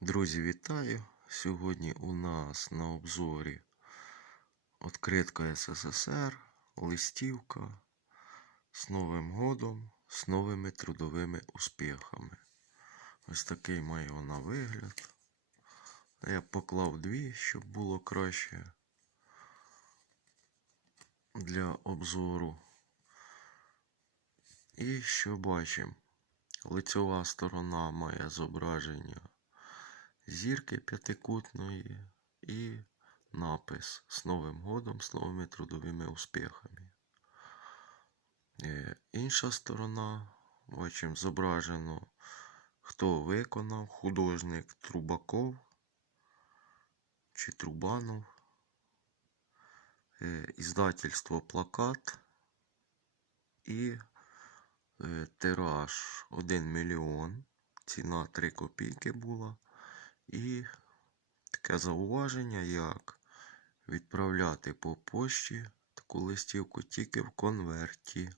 Друзі, вітаю! Сьогодні у нас на обзорі відкритка СССР, листівка з Новим годом, з новими трудовими успіхами. Ось такий має вона вигляд. Я поклав дві, щоб було краще для обзору. І що бачимо? Лицьова сторона має зображення зірки п'ятикутної і напис з Новим годом, з новими трудовими успіхами. Е, Інша сторона, бачимо, зображено, хто виконав, художник Трубаков чи Трубанов, Е, іздательство Плакат і е, тираж 1 мільйон, ціна 3 копійки була. І таке зауваження, як відправляти по пошті таку листівку тільки в конверті.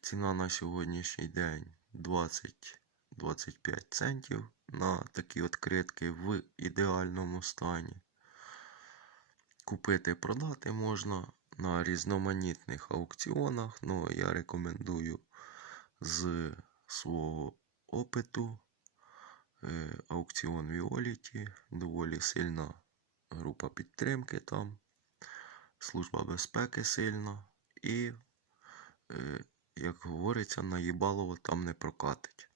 Ціна на сьогоднішній день 20-25 центів на такі відкритки в ідеальному стані. Купити продати можна на різноманітних аукціонах, але я рекомендую з свого опиту аукціон Віоліті, доволі сильна група підтримки там, служба безпеки сильна і, е, як говориться, наїбалово там не прокатить.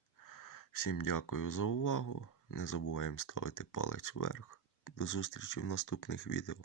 Всім дякую за увагу. Не забуваємо ставити палець вверх. До зустрічі в наступних відео.